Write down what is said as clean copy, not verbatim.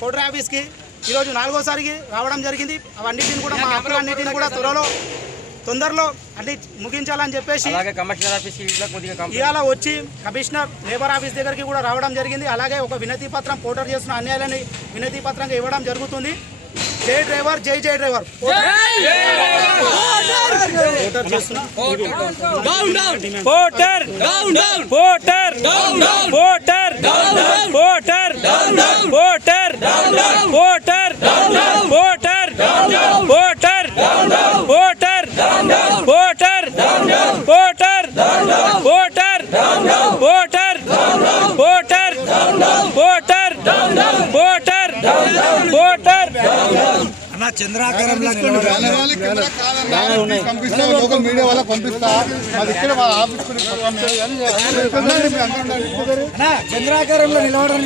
Potter ఆఫీస్కి ఈరోజు 4వసారికి రావడం జరిగింది. అవన్నిటిని కూడా మా హక్కులన్నిటిని కూడా తొందరలో అన్ని ముగించాలని చెప్పేసి ఇవాళ వచ్చి కమిషనర్ లేబర్ ఆఫీస్ దగ్గరికి కూడా రావడం జరిగింది. అలాగే ఒక వినతి పత్రం పోటర్ చేస్తున్న అన్యాయాలని వినతి పత్రంగా ఇవ్వడం జరుగుతుంది. జై డ్రైవర్, జై జై డ్రైవర్. చంద్రాకారంలో మీడియా వాళ్ళ పంపిస్తా చంద్రాకారంలో నిలవడం